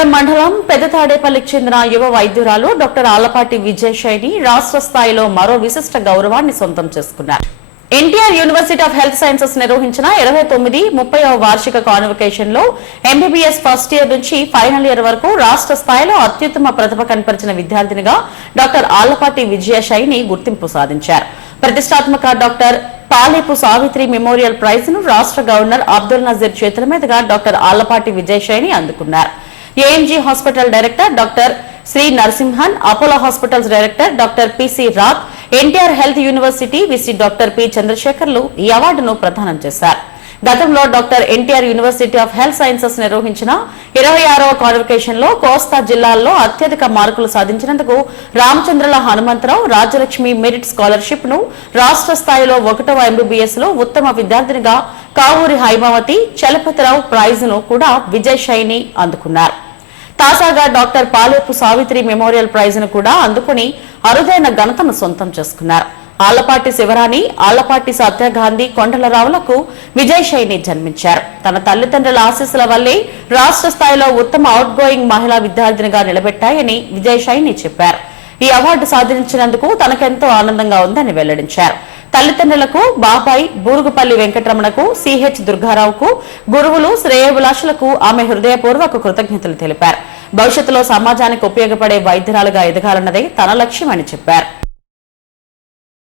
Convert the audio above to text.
కొత్తగూడెం మండలం పెదతాడేపల్లికి చెందిన యువ వైద్యురాలు డాక్టర్ ఆలపాటి విజయశైని రాష్ట్ర స్థాయిలో మరో విశిష్ట గౌరవాన్ని సొంతం చేసుకున్నారు. NTR university of health sciences నిర్వహించిన 29-30వ వార్షిక కాన్వకేషన్ లో ఎంబీబీఎస్ ఫస్ట్ ఇయర్ నుంచి ఫైనల్ ఇయర్ వరకు రాష్ట్ర స్థాయిలో అత్యుత్తమ ప్రతిభ కనపరిచిన విద్యార్థినిగా డాక్టర్ ఆలపాటి విజయశైని గుర్తింపు సాధించారు. ప్రతిష్టాత్మక doctor Palepu Savitri memorial prize ను రాష్ట్ర గవర్నర్ అబ్దుల్ నజీర్ చేతుల మీదుగా డాక్టర్ ఆలపాటి విజయశైని అందుకున్నారు. AMG hospital director doctor Sri Narasimhan, Apollo hospitals director doctor PC Rath, NTR health university VC doctor P చంద్రశేఖర్లు ఈ అవార్డును ప్రదానం చేశారు. గతంలో doctor NTR university of health sciences నిర్వహించిన 26వ కాన్వకేషన్ లో కోస్తా జిల్లాల్లో అత్యధిక మార్కులు సాధించినందుకు రామచంద్రల హనుమంతరావు రాజ్యలక్ష్మి మెరిట్ స్కాలర్షిప్ ను, రాష్ట్ర స్థాయిలో 1వ ఎంబీబీఎస్ లో ఉత్తమ విద్యార్థినిగా కావూరి హైమావతి చలపతిరావు ప్రైజ్ ను కూడా విజయశైని అందుకున్నారు. తాజాగా doctor Palepu Savitri memorial prize ను కూడా అందుకుని అరుదైన ఘనతను సొంతం చేసుకున్నారు. ఆలపాటి శివరాణి, ఆలపాటి సత్యగాంధీ కొండలరావులకు విజయశైని జన్మించారు. తన తల్లిదండ్రుల ఆశీస్సుల వల్లే రాష్ట్ర స్థాయిలో ఉత్తమ అవుట్ గోయింగ్ మహిళా విద్యార్థినిగా నిలబెట్టాయని విజయశైని చెప్పారు. ఈ అవార్డు సాధించినందుకు తనకెంతో ఆనందంగా ఉందని వెల్లడించారు. తల్లిదండ్రులకు, బాబాయ్ బూరుగుపల్లి వెంకటరమణకు, సిహెచ్ దుర్గారావుకు, గురువులు, శ్రేయోభిలాషులకు ఆమె హృదయపూర్వక కృతజ్ఞతలు తెలిపారు. భవిష్యత్తులో సమాజానికి ఉపయోగపడే వైద్యురాలుగా ఎదగాలన్నదే తన లక్ష్యమని చెప్పారు.